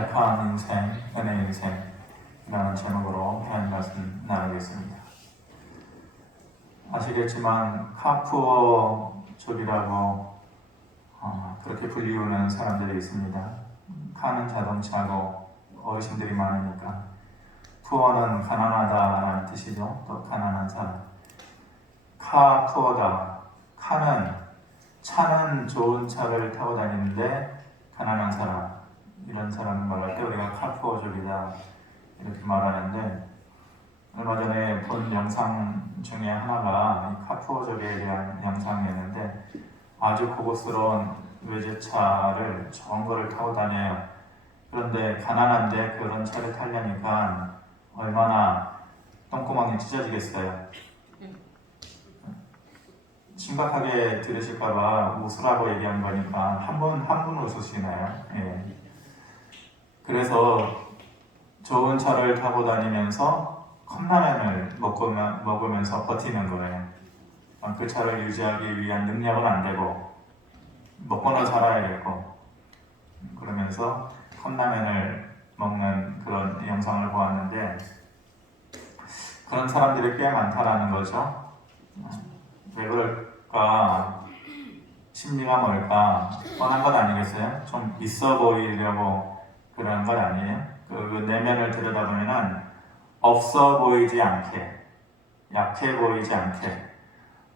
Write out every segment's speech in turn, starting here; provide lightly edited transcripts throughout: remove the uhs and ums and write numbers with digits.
약한 인생, 은혜의 인생이라는 제목으로 하나님 말씀 나누겠습니다. 아시겠지만 카푸어족이라고 그렇게 불리우는 사람들이 있습니다. 카는 자동차고 어르신들이 많으니까, 푸어는 가난하다라는 뜻이죠. 또 가난한 사람. 카푸어다. 카는 차는 좋은 차를 타고 다니는데 가난한 사람, 이런 사람을 말할 때 우리가 카푸어족이다 이렇게 말하는데, 얼마 전에 본 영상 중에 하나가 카푸어족에 대한 영상이었는데, 아주 고급스러운 외제차를 좋은 거를 타고 다녀요. 그런데 가난한데 그런 차를 타려니까 얼마나 똥구멍이 찢어지겠어요. 심각하게 들으실까봐 웃으라고 얘기한 거니까 한 분 웃으시나요? 예. 그래서 좋은 차를 타고 다니면서 컵라면을 먹으면서 버티는 거예요. 그 차를 유지하기 위한 능력은 안 되고 먹고는 살아야겠고, 그러면서 컵라면을 먹는 그런 영상을 보았는데, 그런 사람들이 꽤 많다라는 거죠. 왜 그럴까? 심리가 뭘까? 뻔한 것 아니겠어요? 좀 있어 보이려고 그러는 것 아니에요? 그 내면을 들여다보면 없어 보이지 않게, 약해 보이지 않게,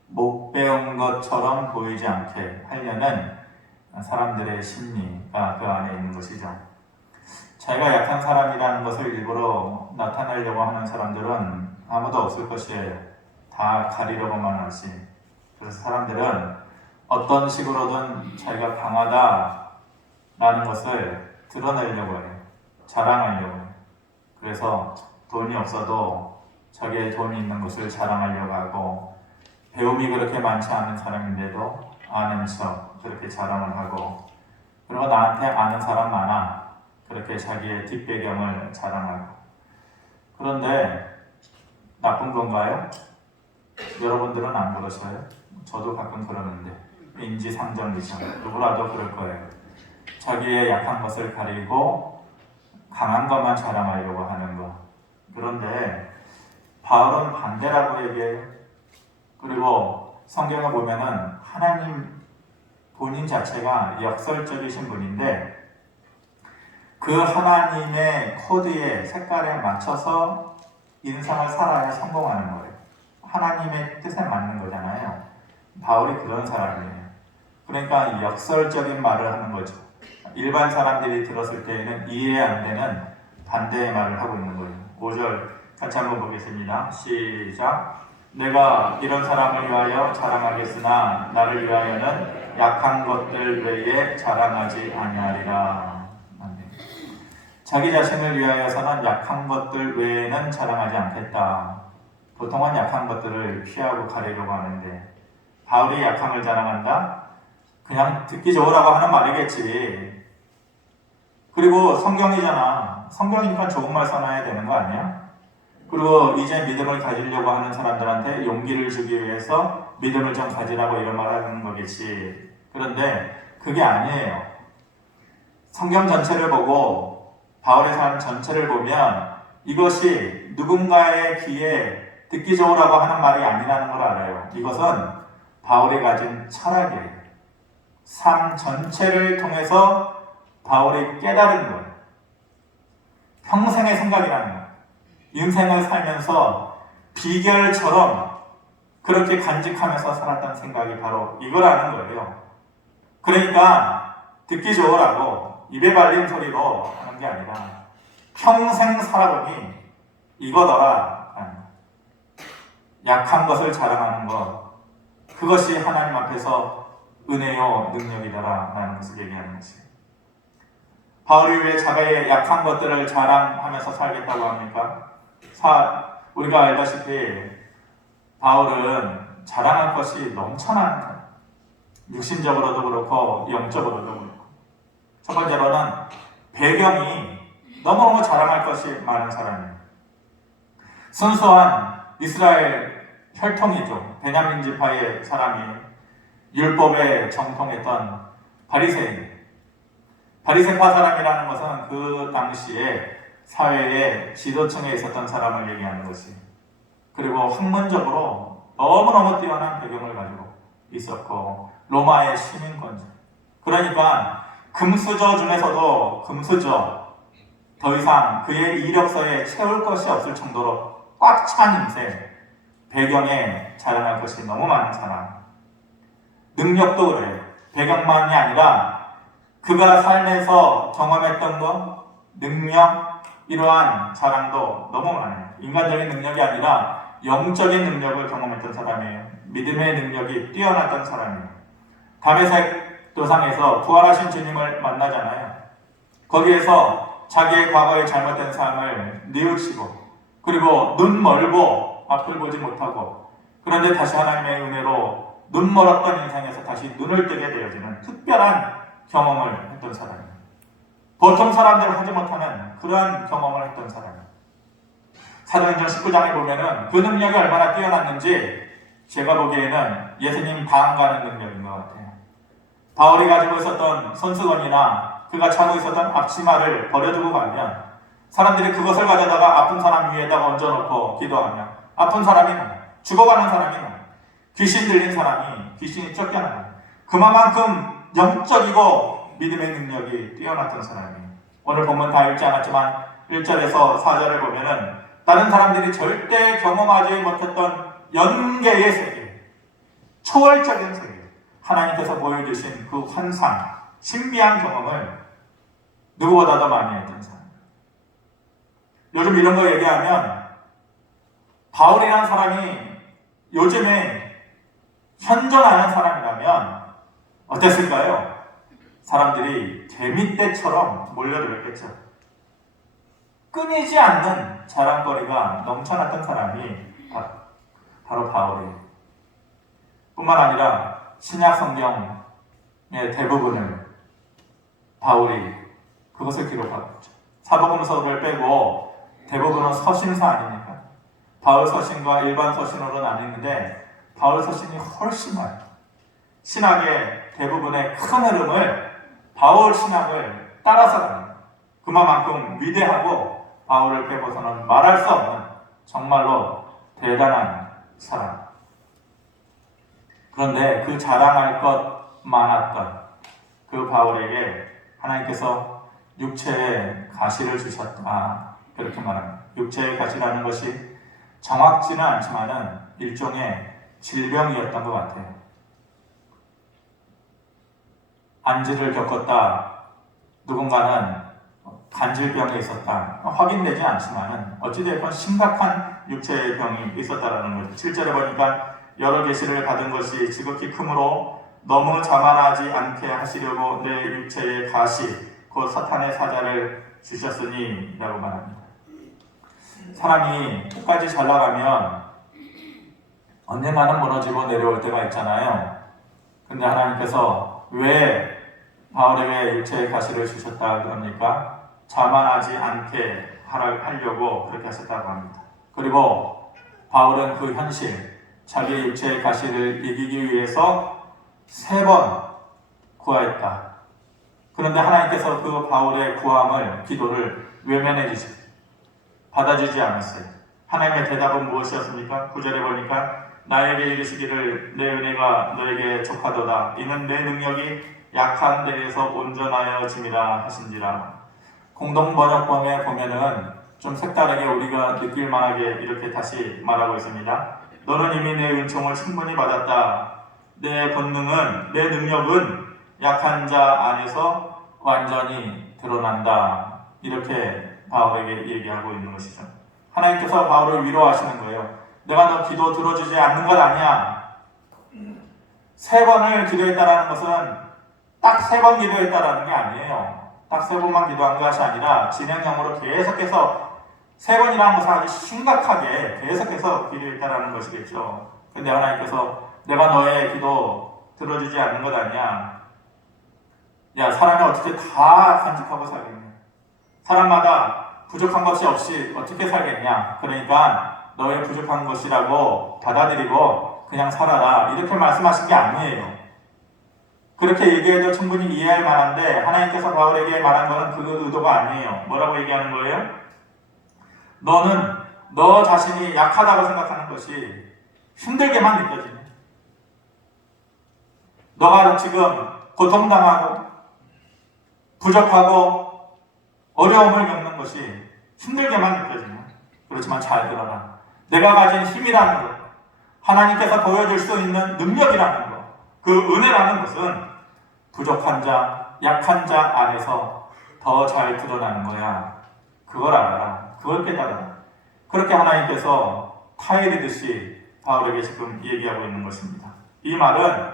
못 배운 것처럼 보이지 않게 하려는 사람들의 심리가 그 안에 있는 것이죠. 자기가 약한 사람이라는 것을 일부러 나타내려고 하는 사람들은 아무도 없을 것이에요. 다 가리려고만 하지. 그래서 사람들은 어떤 식으로든 자기가 강하다라는 것을 드러내려고 해요. 자랑하려고 해요. 그래서 돈이 없어도 자기의 돈이 있는 것을 자랑하려고 하고, 배움이 그렇게 많지 않은 사람인데도 아는 척 그렇게 자랑을 하고, 그리고 나한테 아는 사람 많아 그렇게 자기의 뒷배경을 자랑하고. 그런데 나쁜 건가요? 여러분들은 안 그러셔요? 저도 가끔 그러는데, 인지상정이죠. 누구라도 그럴 거예요. 자기의 약한 것을 가리고 강한 것만 자랑하려고 하는 것. 그런데 바울은 반대라고 얘기해요. 그리고 성경을 보면은 하나님 본인 자체가 역설적이신 분인데, 그 하나님의 코드에, 색깔에 맞춰서 인생을 살아야 성공하는 거예요. 하나님의 뜻에 맞는 거잖아요. 바울이 그런 사람이에요. 그러니까 역설적인 말을 하는 거죠. 일반 사람들이 들었을 때에는 이해 안 되는 반대의 말을 하고 있는 거예요. 5절 같이 한번 보겠습니다. 시작. 내가 이런 사람을 위하여 자랑하겠으나 나를 위하여는 약한 것들 외에 자랑하지 아니하리라. 자기 자신을 위하여서는 약한 것들 외에는 자랑하지 않겠다. 보통은 약한 것들을 피하고 가리려고 하는데, 바울이 약함을 자랑한다? 그냥 듣기 좋으라고 하는 말이겠지. 그리고 성경이잖아. 성경이니까 좋은 말 써놔야 되는 거 아니야? 그리고 이제 믿음을 가지려고 하는 사람들한테 용기를 주기 위해서 믿음을 좀 가지라고 이런 말 하는 거겠지. 그런데 그게 아니에요. 성경 전체를 보고 바울의 삶 전체를 보면 이것이 누군가의 귀에 듣기 좋으라고 하는 말이 아니라는 걸 알아요. 이것은 바울이 가진 철학이에요. 삶 전체를 통해서 바울이 깨달은 거예요. 평생의 생각이라는 거예요. 인생을 살면서 비결처럼 그렇게 간직하면서 살았던 생각이 바로 이거라는 거예요. 그러니까 듣기 좋으라고 입에 발린 소리로 하는 게 아니라 평생 살아보니 이거더라. 약한 것을 자랑하는 것, 그것이 하나님 앞에서 은혜요 능력이더라 라는 것을 얘기하는 것이에요. 바울이 왜 자기의 약한 것들을 자랑하면서 살겠다고 합니까? 우리가 알다시피 바울은 자랑할 것이 넘쳐나는 거예요. 육신적으로도 그렇고 영적으로도 그렇고. 첫 번째로는 배경이 너무너무 자랑할 것이 많은 사람이에요. 순수한 이스라엘 혈통이죠. 베냐민 지파의 사람이 율법에 정통했던 바리새인. 바리새파 사람이라는 것은 그 당시에 사회의 지도층에 있었던 사람을 얘기하는 것이, 그리고 학문적으로 너무너무 뛰어난 배경을 가지고 있었고 로마의 시민권자, 그러니까 금수저 중에서도 금수저, 더 이상 그의 이력서에 채울 것이 없을 정도로 꽉 찬 인생, 배경에 자랑할 것이 너무 많은 사람. 능력도 그래. 배경만이 아니라 그가 삶에서 경험했던 것, 능력, 이러한 자랑도 너무 많아요. 인간적인 능력이 아니라 영적인 능력을 경험했던 사람이에요. 믿음의 능력이 뛰어났던 사람이에요. 다메섹 도상에서 부활하신 주님을 만나잖아요. 거기에서 자기의 과거의 잘못된 삶을 뉘우치고, 그리고 눈 멀고 앞을 보지 못하고, 그런데 다시 하나님의 은혜로 눈 멀었던 인생에서 다시 눈을 뜨게 되어지는 특별한 경험을 했던 사람이에요. 보통 사람들은 하지 못하는 그런 경험을 했던 사람이에요. 사도행전 19장에 보면은 그 능력이 얼마나 뛰어났는지 제가 보기에는 예수님 방 가는 능력인 것 같아요. 바울이 가지고 있었던 손수건이나 그가 차고 있었던 앞치마를 버려두고 가면 사람들이 그것을 가져다가 아픈 사람 위에다가 얹어놓고 기도하며, 아픈 사람이 죽어가는 사람이 귀신 들린 사람이 귀신이 쫓겨나요. 그만큼 영적이고 믿음의 능력이 뛰어났던 사람이에요. 오늘 본문 다 읽지 않았지만 1절에서 4절을 보면은 다른 사람들이 절대 경험하지 못했던 연계의 세계, 초월적인 세계, 하나님께서 보여주신 그 환상, 신비한 경험을 누구보다도 많이 했던 사람. 요즘 이런 거 얘기하면 바울이라는 사람이 요즘에 현존하는 사람이라면 어땠을까요? 사람들이 개미떼처럼 몰려들었겠죠. 끊이지 않는 자랑거리가 넘쳐났던 사람이 바로 바울이에요. 뿐만 아니라 신약 성경의 대부분을 바울이 그것을 기록하고 있죠. 사복음서를 빼고 대부분은 서신서 아닙니까? 바울 서신과 일반 서신으로 나뉘는데 바울 서신이 훨씬 많아요. 신학의 대부분의 큰 흐름을 바울 신학을 따라서 가는, 그만큼 위대하고 바울을 빼고서는 말할 수 없는 정말로 대단한 사람. 그런데 그 자랑할 것 많았던 그 바울에게 하나님께서 육체의 가시를 주셨다, 그렇게 말합니다. 육체의 가시라는 것이 정확지는 않지만은 일종의 질병이었던 것 같아요. 안지를 겪었다, 누군가는 간질병이 있었다, 확인되지 않지만은 어찌되건 심각한 육체의 병이 있었다라는 거죠. 7절에 보니까 여러 계시를 받은 것이 지극히 크므로 너무 자만하지 않게 하시려고 내 육체의 가시 곧 사탄의 사자를 주셨으니 라고 말합니다. 사람이 끝까지 잘 나가면 언젠가는 무너지고 내려올 때가 있잖아요. 근데 하나님께서 왜 바울에게 육체의 가시를 주셨다 그럽니까? 자만하지 않게 하려고 그렇게 하셨다고 합니다. 그리고 바울은 그 현실, 자기의 육체의 가시를 이기기 위해서 3번 구하였다. 그런데 하나님께서 그 바울의 구함을, 기도를 외면해 주셨어요. 받아주지 않았어요. 하나님의 대답은 무엇이었습니까? 9절에 보니까 나에게 이르시기를 내 은혜가 너에게 족하도다. 이는 내 능력이 약한 데에서 온전하여짐이라 하신지라. 공동 번역본에 보면은 좀 색다르게 우리가 느낄 만하게 이렇게 다시 말하고 있습니다. 너는 이미 내 은총을 충분히 받았다. 내 권능은, 내 능력은 약한 자 안에서 완전히 드러난다. 이렇게 바울에게 얘기하고 있는 것이죠. 하나님께서 바울을 위로하시는 거예요. 내가 너 기도 들어주지 않는 것 아니야. 3번을 기도했다라는 것은 딱 3번 기도했다라는 게 아니에요. 딱 3번만 기도한 것이 아니라 진행형으로 계속해서 3번이라는 것은 아주 심각하게 계속해서 기도했다라는 것이겠죠. 근데 하나님께서 내가 너의 기도 들어주지 않는 것 아니야. 야, 사람이 어떻게 다 간직하고 살겠냐. 사람마다 부족한 것이 없이 어떻게 살겠냐. 그러니까 너의 부족한 것이라고 받아들이고 그냥 살아라. 이렇게 말씀하신 게 아니에요. 그렇게 얘기해도 충분히 이해할 만한데 하나님께서 바울에게 말한 것은 그 의도가 아니에요. 뭐라고 얘기하는 거예요? 너는 너 자신이 약하다고 생각하는 것이 힘들게만 느껴지네. 너가 지금 고통당하고 부족하고 어려움을 겪는 것이 힘들게만 느껴지네. 그렇지만 잘 들어라. 내가 가진 힘이라는 것, 하나님께서 보여줄 수 있는 능력이라는 것, 그 은혜라는 것은 부족한 자, 약한 자 안에서 더 잘 드러나는 거야. 그걸 알아라. 그걸 깨달아라. 그렇게 하나님께서 타이르듯이 바울에게 지금 얘기하고 있는 것입니다. 이 말은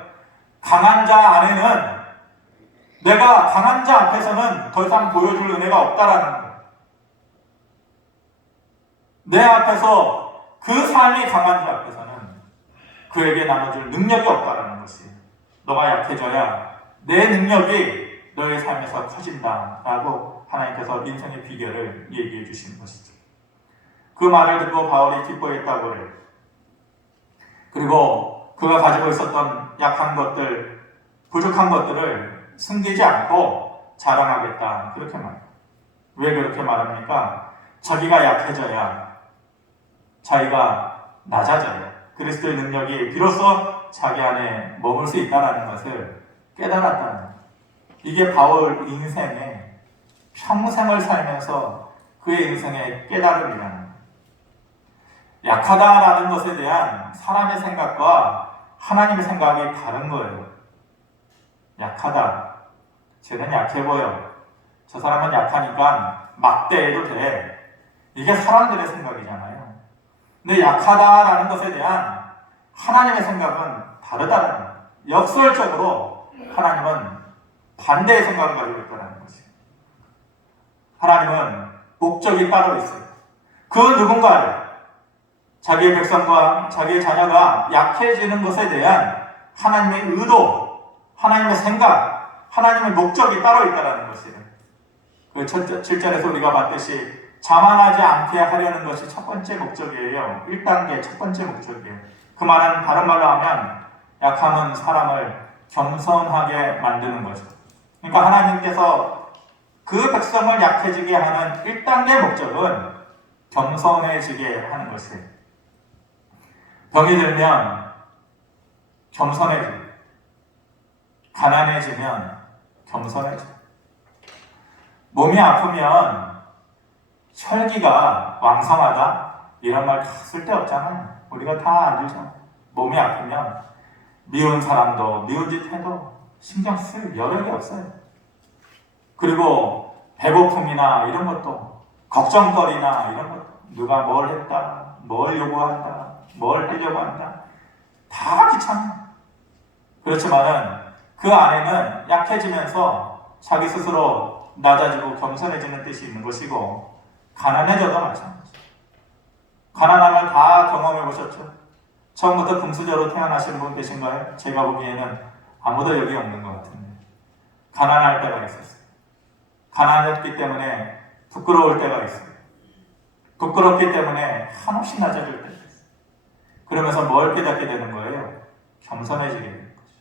강한 자 안에는 내가 강한 자 앞에서는 더 이상 보여줄 은혜가 없다라는 거예요. 내 앞에서 그 삶이 강한 자 앞에서는 그에게 나눠줄 능력이 없다라는 것이, 너가 약해져야 내 능력이 너의 삶에서 커진다라고 하나님께서 인생의 비결을 얘기해 주시는 것이죠. 그 말을 듣고 바울이 기뻐했다고 해요. 그리고 그가 가지고 있었던 약한 것들, 부족한 것들을 숨기지 않고 자랑하겠다, 그렇게 말해요. 왜 그렇게 말합니까? 자기가 약해져야 자기가 낮아져요. 그리스도의 능력이 비로소 자기 안에 머물 수 있다는 것을 깨달았다는 거예요. 이게 바울 인생의 평생을 살면서 그의 인생의 깨달음이라는 거예요. 약하다라는 것에 대한 사람의 생각과 하나님의 생각이 다른 거예요. 약하다. 쟤는 약해 보여. 저 사람은 약하니까 막대해도 돼. 이게 사람들의 생각이잖아요. 근데 약하다라는 것에 대한 하나님의 생각은 다르다는 거예요. 역설적으로 하나님은 반대의 생각을 가지고 있다는 것이에요. 하나님은 목적이 따로 있어요. 그 누군가를, 자기의 백성과 자기의 자녀가 약해지는 것에 대한 하나님의 의도, 하나님의 생각, 하나님의 목적이 따로 있다는 것이에요. 그 7절에서 우리가 봤듯이 자만하지 않게 하려는 것이 첫 번째 목적이에요. 1단계 첫 번째 목적이에요. 그 말은 다른 말로 하면 약함은 사람을 겸손하게 만드는 거죠. 그러니까 하나님께서 그 백성을 약해지게 하는 1단계 목적은 겸손해지게 하는 것이에요. 병이 들면 겸손해지고, 가난해지면 겸손해지고, 몸이 아프면 혈기가 왕성하다? 이런 말 다 쓸데없잖아요. 우리가 다 알잖아요. 몸이 아프면 미운 사람도 미운 짓 해도 신경 쓸 여력이 없어요. 그리고 배고픔이나 이런 것도, 걱정거리나 이런 것도, 누가 뭘 했다, 뭘 요구한다, 뭘 하려고 한다, 다 귀찮아요. 그렇지만은 그 안에는 약해지면서 자기 스스로 낮아지고 겸손해지는 뜻이 있는 것이고, 가난해져도 마찬가지예요. 가난함을 다 경험해 보셨죠? 처음부터 금수저로 태어나신 분 계신가요? 제가 보기에는 아무도 여기 없는 것 같은데, 가난할 때가 있었어요. 가난했기 때문에 부끄러울 때가 있어요. 부끄럽기 때문에 한없이 낮아질 때가 있어요. 그러면서 뭘 깨닫게 되는 거예요? 겸손해지게 되는 거죠.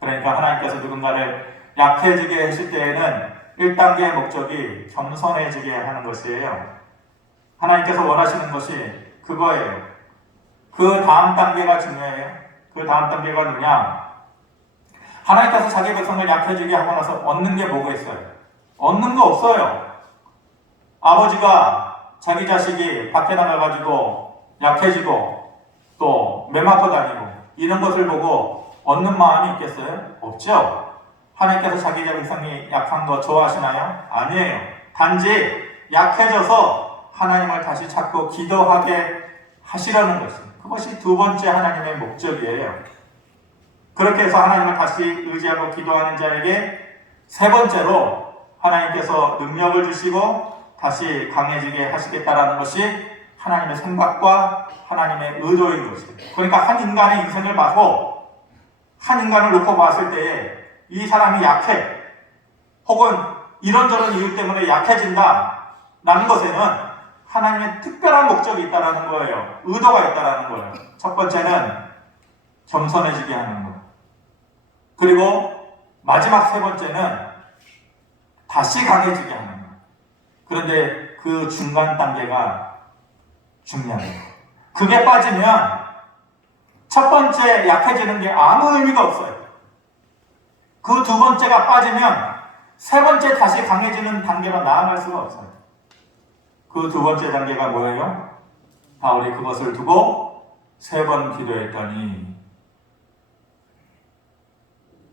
그러니까 하나님께서 누군가를 약해지게 하실 때에는 1단계의 목적이 겸손해지게 하는 것이에요. 하나님께서 원하시는 것이 그거예요. 그 다음 단계가 중요해요. 그 다음 단계가 뭐냐? 하나님께서 자기 백성을 약해지게 하고 나서 얻는 게 뭐가 있어요? 얻는 거 없어요. 아버지가 자기 자식이 밖에 나가가지고 약해지고 또 매맞고 다니고 이런 것을 보고 얻는 마음이 있겠어요? 없죠. 하나님께서 자기 백성이 약한 거 좋아하시나요? 아니에요. 단지 약해져서 하나님을 다시 찾고 기도하게 하시라는 것입니다. 그것이 두 번째 하나님의 목적이에요. 그렇게 해서 하나님을 다시 의지하고 기도하는 자에게 세 번째로 하나님께서 능력을 주시고 다시 강해지게 하시겠다라는 것이 하나님의 생각과 하나님의 의도인 것이에요. 그러니까 한 인간의 인생을 봐서 한 인간을 놓고 봤을 때에 이 사람이 약해, 혹은 이런저런 이유 때문에 약해진다 라는 것에는 하나님의 특별한 목적이 있다는 거예요. 의도가 있다는 거예요. 첫 번째는 겸손해지게 하는 것. 그리고 마지막 세 번째는 다시 강해지게 하는 거예요. 그런데 그 중간 단계가 중요해요. 그게 빠지면 첫 번째 약해지는 게 아무 의미가 없어요. 그 두 번째가 빠지면 세 번째 다시 강해지는 단계로 나아갈 수가 없어요. 그 두 번째 단계가 뭐예요? 바울이 그것을 두고 3번 기도했더니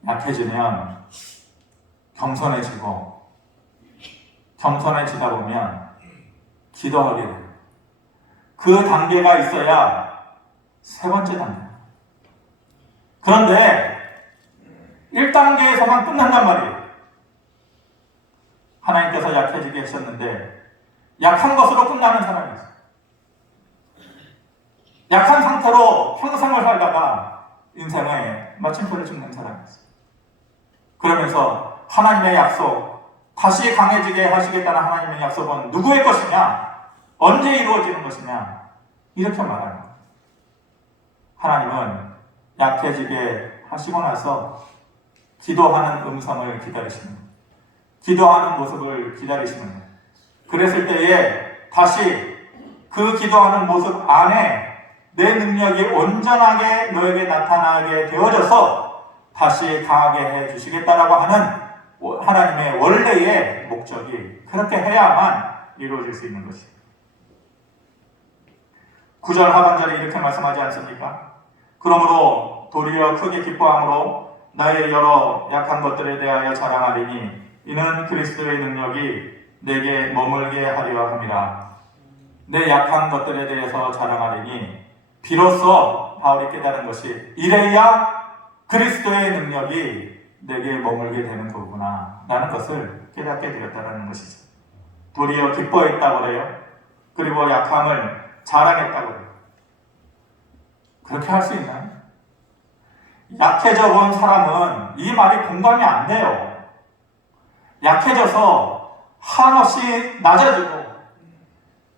약해지면 겸손해지다 보면 기도하게 돼요. 그 단계가 있어야 세 번째 단계. 그런데 1단계에서만 끝난단 말이에요. 하나님께서 약해지게 하셨는데 약한 것으로 끝나는 사람이 있어요. 약한 상태로 평생을 살다가 인생에 마침표를 찍는 사람이 있어요. 그러면서 하나님의 약속, 다시 강해지게 하시겠다는 하나님의 약속은 누구의 것이냐? 언제 이루어지는 것이냐? 이렇게 말하는 거예요. 하나님은 약해지게 하시고 나서 기도하는 음성을 기다리시는 거예요. 기도하는 모습을 기다리시는 거예요. 그랬을 때에 다시 그 기도하는 모습 안에 내 능력이 온전하게 너에게 나타나게 되어져서 다시 강하게 해주시겠다라고 하는 하나님의 원래의 목적이 그렇게 해야만 이루어질 수 있는 것이에요. 9절 하반절에 이렇게 말씀하지 않습니까? 그러므로 도리어 크게 기뻐함으로 나의 여러 약한 것들에 대하여 자랑하리니 이는 그리스도의 능력이 내게 머물게 하려 함이라. 내 약한 것들에 대해서 자랑하리니 비로소 바울이 깨달은 것이 이래야 그리스도의 능력이 내게 머물게 되는 거구나 라는 것을 깨닫게 되었다는 것이죠. 도리어 기뻐했다고 그래요. 그리고 약함을 자랑했다고 그래요. 그렇게 할 수 있나요? 약해져 본 사람은 이 말이 공감이 안 돼요. 약해져서 한없이 낮아지고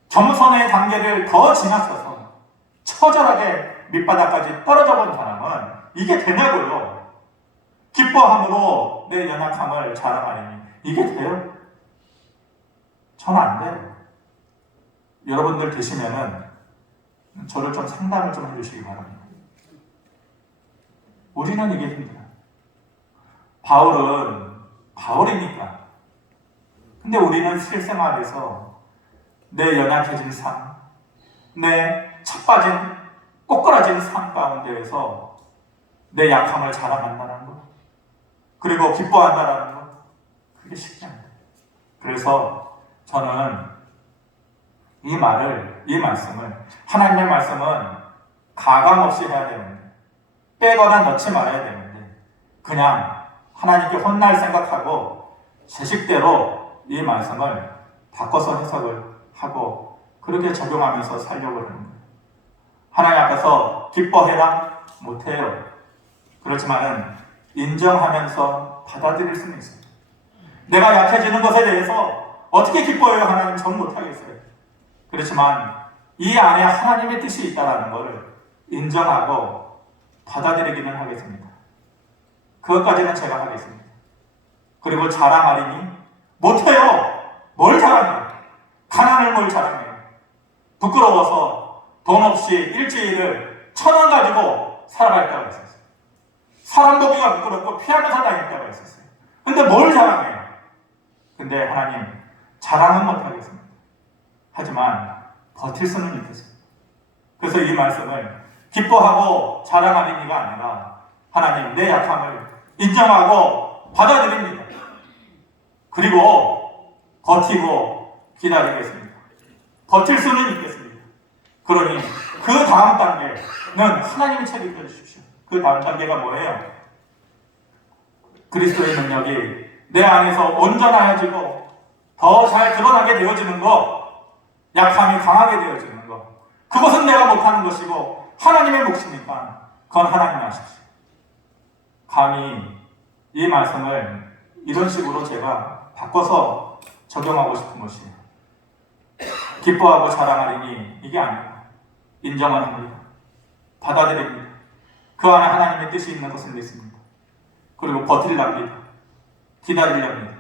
겸손의 단계를 더 지나쳐서 처절하게 밑바닥까지 떨어져 본 사람은 이게 되냐고요. 기뻐함으로 내 연약함을 자랑하니 이게 돼요? 저는 안 돼요. 여러분들 되시면은 저를 좀 상담을 좀 해주시기 바랍니다. 우리는 이게 힘들어요. 바울은 바울이니까. 근데 우리는 실생활에서 내 연약해진 삶, 내 차빠진 꼬꾸라진 삶 가운데에서 내 약함을 자랑한다는 것, 그리고 기뻐한다는 것, 그게 쉽지 않아요. 그래서 저는 이 말씀을, 하나님의 말씀은 가감 없이 해야 되는데, 빼거나 넣지 말아야 되는데, 그냥 하나님께 혼날 생각하고 제 식대로 이 말씀을 바꿔서 해석을 하고 그렇게 적용하면서 살려고 하는 거예요. 하나님 앞에서 기뻐해라? 못해요. 그렇지만은 인정하면서 받아들일 수는 있어요. 내가 약해지는 것에 대해서 어떻게 기뻐해요? 하나님 전 못하겠어요. 그렇지만 이 안에 하나님의 뜻이 있다는 것을 인정하고 받아들이기는 하겠습니다. 그것까지는 제가 하겠습니다. 그리고 자랑하리니 못해요. 뭘 자랑해요? 가난을 뭘 자랑해요? 부끄러워서 돈 없이 일주일을 1,000원 가지고 살아갈 때가 있었어요. 사람 보기가 부끄럽고 피하면서 다닐 때가 있었어요. 근데 뭘 자랑해요? 근데 하나님 자랑은 못하겠습니다. 하지만 버틸 수는 있겠습니다. 그래서 이 말씀을 기뻐하고 자랑하리니가 아니라 하나님 내 약함을 인정하고 받아들입니다. 그리고 버티고 기다리겠습니다. 버틸 수는 있겠습니다. 그러니 그 다음 단계는 하나님이 책임져 주십시오. 그 다음 단계가 뭐예요? 그리스도의 능력이 내 안에서 온전해지고 더 잘 드러나게 되어지는 것, 약함이 강하게 되어지는 것, 그것은 내가 못하는 것이고 하나님의 몫이니까 그건 하나님이 하십시오. 감히 이 말씀을 이런 식으로 제가 바꿔서 적용하고 싶은 것이에요. 기뻐하고 자랑하리니 이게 아니고 인정을 합니다. 받아들입니다. 그 안에 하나님의 뜻이 있는 것을 믿습니다. 그리고 버틸랍니다. 기다리랍니다.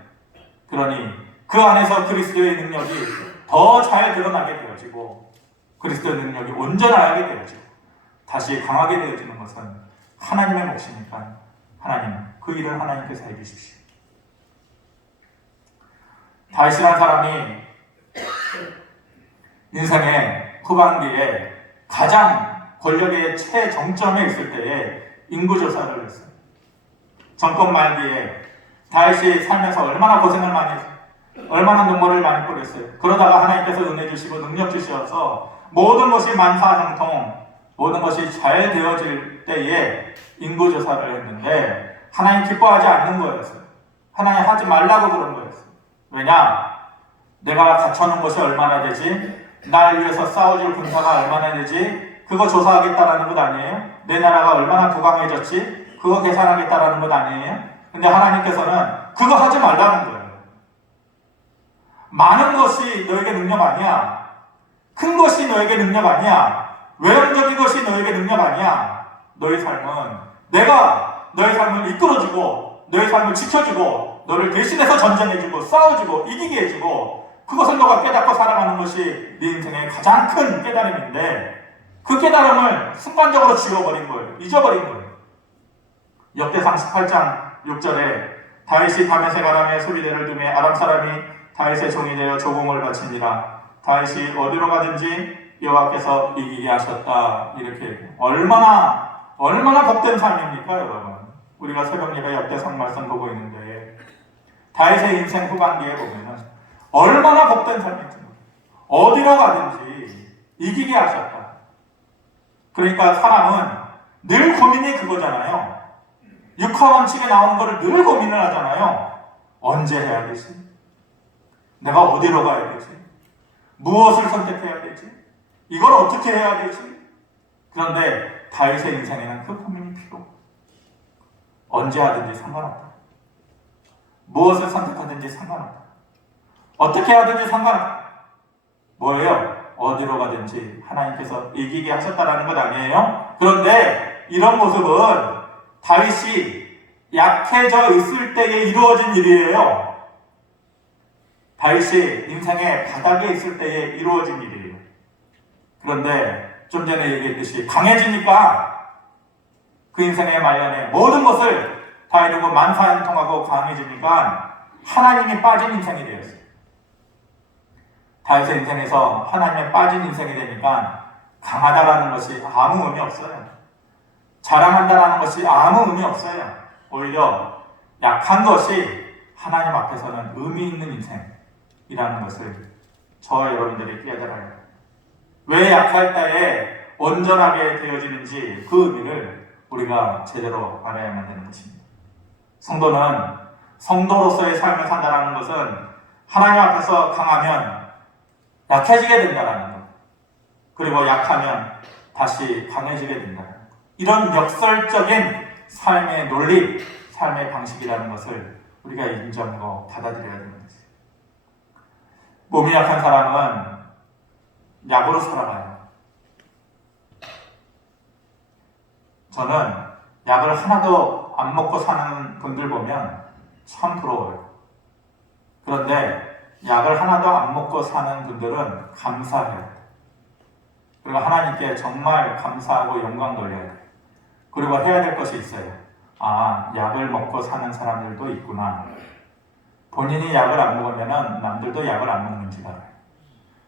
그러니 그 안에서 그리스도의 능력이 더 잘 드러나게 되어지고 그리스도의 능력이 온전하게 되어지고 다시 강하게 되어지는 것은 하나님의 몫이니까 하나님, 그 일은 하나님께서 해주십시오. 다윗이라는 사람이 인생의 후반기에 가장 권력의 최정점에 있을 때에 인구조사를 했어요. 정권 말기에 다윗이 살면서 얼마나 고생을 많이 했어요. 얼마나 눈물을 많이 뿌렸어요. 그러다가 하나님께서 은혜 주시고 능력 주셔서 모든 것이 만사형통, 모든 것이 잘 되어질 때에 인구조사를 했는데 하나님 기뻐하지 않는 거였어요. 하나님 하지 말라고 그런 거였어요. 왜냐? 내가 갖춰놓은 것이 얼마나 되지? 날 위해서 싸워줄 군사가 얼마나 되지? 그거 조사하겠다라는 것 아니에요? 내 나라가 얼마나 부강해졌지? 그거 계산하겠다라는 것 아니에요? 근데 하나님께서는 그거 하지 말라는 거예요. 많은 것이 너에게 능력 아니야. 큰 것이 너에게 능력 아니야. 외형적인 것이 너에게 능력 아니야. 너의 삶은 내가 너의 삶을 이끌어주고 너의 삶을 지켜주고 너를 대신해서 전쟁해주고 싸워주고 이기게 해주고 그것을 너가 깨닫고 살아가는 것이 네 인생의 가장 큰 깨달음인데 그 깨달음을 순간적으로 지워버린 거예요. 잊어버린 거예요. 역대상 18장 6절에 다윗이 다메섹 아람의 소비대를 두매 아람 사람이 다윗의 종이 되어 조공을 바칩니다. 다윗이 어디로 가든지 여호와께서 이기게 하셨다. 이렇게 얼마나 복된 삶입니까, 여러분? 우리가 새벽 예배 역대상 말씀 보고 있는데 다윗의 인생 후반기에 보면은 얼마나 복된 삶인지 어디로 가든지 이기게 하셨다. 그러니까 사람은 늘 고민이 그거잖아요. 육하원칙에 나오는 거를 늘 고민을 하잖아요. 언제 해야 되지? 내가 어디로 가야 되지? 무엇을 선택해야 되지? 이걸 어떻게 해야 되지? 그런데 다윗의 인생에는 그 고민이 필요 없고 언제 하든지 상관없다. 무엇을 선택하든지 상관없다. 어떻게 하든지 상관없다. 뭐예요? 어디로 가든지 하나님께서 이기게 하셨다라는 것 아니에요? 그런데 이런 모습은 다윗이 약해져 있을 때에 이루어진 일이에요. 다윗이 인생의 바닥에 있을 때에 이루어진 일이에요. 그런데 좀 전에 얘기했듯이 강해지니까 그 인생의 말년에 모든 것을 다 이루고 만사형통하고 강해지니까 하나님이 빠진 인생이 되었어요. 다윗의 인생에서 하나님에 빠진 인생이 되니까 강하다라는 것이 아무 의미 없어요. 자랑한다라는 것이 아무 의미 없어요. 오히려 약한 것이 하나님 앞에서는 의미 있는 인생이라는 것을 저와 여러분들이 깨달아요. 왜 약할 때에 온전하게 되어지는지 그 의미를 우리가 제대로 알아야만 되는 것입니다. 성도는 성도로서의 삶을 산다는 것은 하나님 앞에서 강하면 약해지게 된다는 것, 그리고 약하면 다시 강해지게 된다는 것, 이런 역설적인 삶의 논리, 삶의 방식이라는 것을 우리가 인정하고 받아들여야 되는 것이죠. 몸이 약한 사람은 약으로 살아가요. 저는 약을 하나도 안 먹고 사는 분들 보면 참 부러워요. 그런데 약을 하나도 안 먹고 사는 분들은 감사해요. 그리고 하나님께 정말 감사하고 영광 돌려야 돼요. 그리고 해야 될 것이 있어요. 아, 약을 먹고 사는 사람들도 있구나. 본인이 약을 안 먹으면 남들도 약을 안 먹는 줄 알아요.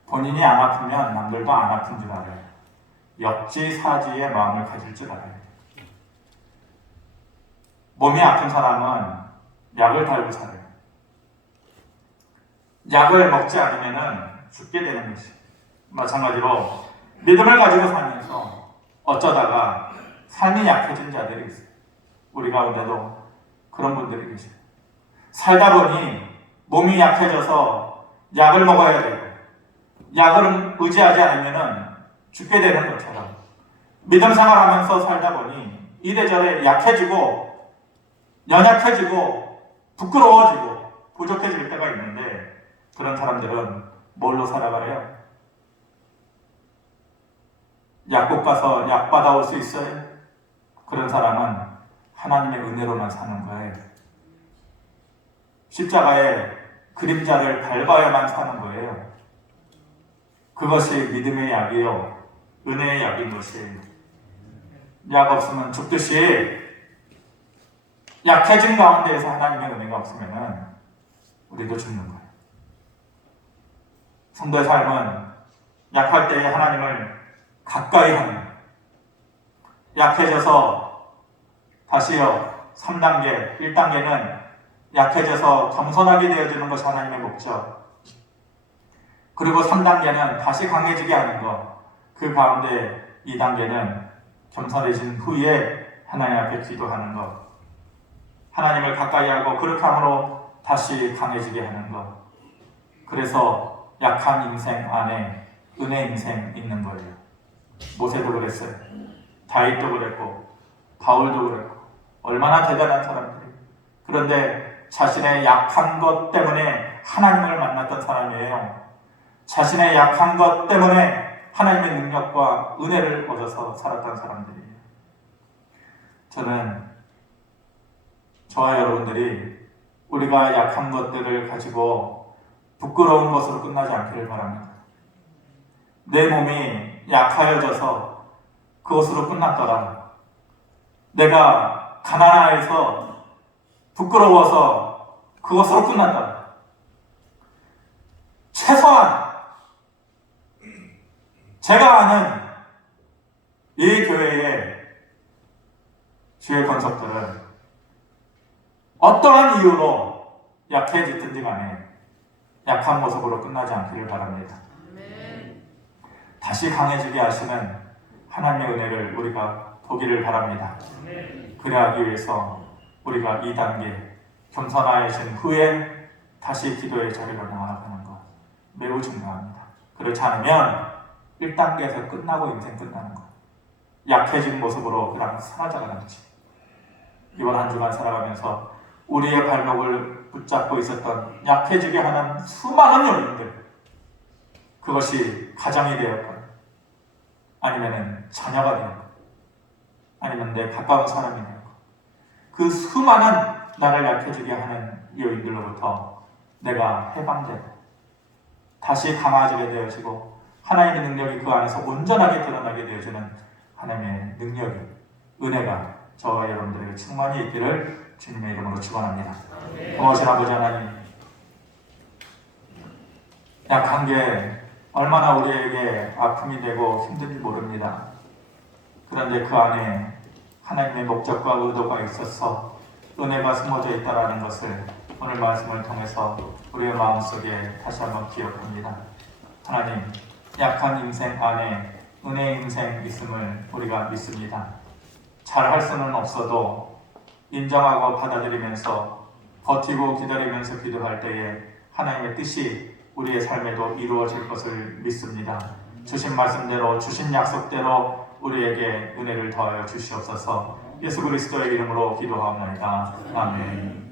본인이 안 아프면 남들도 안 아픈 줄 알아요. 역지사지의 마음을 가질 줄 알아요. 몸이 아픈 사람은 약을 달고 살아요. 약을 먹지 않으면 죽게 되는 것이. 마찬가지로 믿음을 가지고 살면서 어쩌다가 삶이 약해진 자들이 있어요. 우리 가운데도 그런 분들이 계세요. 살다 보니 몸이 약해져서 약을 먹어야 되고 약을 의지하지 않으면 죽게 되는 것처럼 믿음 생활하면서 살다 보니 이래저래 약해지고 연약해지고 부끄러워지고 부족해질 때가 있는데 그런 사람들은 뭘로 살아가요? 약국 가서 약 받아올 수 있어요? 그런 사람은 하나님의 은혜로만 사는 거예요. 십자가의 그림자를 밟아야만 사는 거예요. 그것이 믿음의 약이요, 은혜의 약인 것이에요. 약 없으면 죽듯이 약해진 가운데에서 하나님의 은혜가 없으면 우리도 죽는 거예요. 성도의 삶은 약할 때에 하나님을 가까이 하는 거예요. 약해져서 다시요, 3단계, 1단계는 약해져서 겸손하게 되어지는 것이 하나님의 목적. 그리고 3단계는 다시 강해지게 하는 것. 그 가운데 2단계는 겸손해진 후에 하나님 앞에 기도하는 것. 하나님을 가까이 하고 그렇게 함으로 다시 강해지게 하는 것. 그래서 약한 인생 안에 은혜 인생 있는 거예요. 모세도 그랬어요. 다윗도 그랬고 바울도 그랬고 얼마나 대단한 사람들이. 그런데 자신의 약한 것 때문에 하나님을 만났던 사람이에요. 자신의 약한 것 때문에 하나님의 능력과 은혜를 얻어서 살았던 사람들이에요. 저는 저와 여러분들이 우리가 약한 것들을 가지고 부끄러운 것으로 끝나지 않기를 바랍니다. 내 몸이 약하여져서 그것으로 끝났더라. 내가 가난해서 부끄러워서 그것으로 끝났더라. 최소한 제가 아는 이 교회의 주의 권속들은 어떠한 이유로 약해졌든지 간에 약한 모습으로 끝나지 않기를 바랍니다. 다시 강해지게 하시는 하나님의 은혜를 우리가 보기를 바랍니다. 그래하기 위해서 우리가 2단계 겸손하신 후에 다시 기도의 자리로 나아가는 것 매우 중요합니다. 그렇지 않으면 1단계에서 끝나고 인생 끝나는 것. 약해진 모습으로 그냥 사라져가는 거지. 이번 한 주간 살아가면서 우리의 발목을 붙잡고 있었던 약해지게 하는 수많은 요인들, 그것이 가정이 되었건 아니면 자녀가 되었건 아니면 내 가까운 사람이 되었건 그 수많은 나를 약해지게 하는 요인들로부터 내가 해방되고 다시 강해지게 되어지고 하나님의 능력이 그 안에서 온전하게 드러나게 되어지는 하나님의 능력이, 은혜가 저와 여러분들에게 충만히 있기를 주님의 이름으로 축원합니다. 고마우신 아버지 하나님, 약한 게 얼마나 우리에게 아픔이 되고 힘든지 모릅니다. 그런데 그 안에 하나님의 목적과 의도가 있어서 은혜가 숨어져 있다는 것을 오늘 말씀을 통해서 우리의 마음속에 다시 한번 기억합니다. 하나님, 약한 인생 안에 은혜의 인생 있음을 우리가 믿습니다. 잘할 수는 없어도 인정하고 받아들이면서 버티고 기다리면서 기도할 때에 하나님의 뜻이 우리의 삶에도 이루어질 것을 믿습니다. 주신 말씀대로 주신 약속대로 우리에게 은혜를 더하여 주시옵소서. 예수 그리스도의 이름으로 기도하옵나이다. 아멘.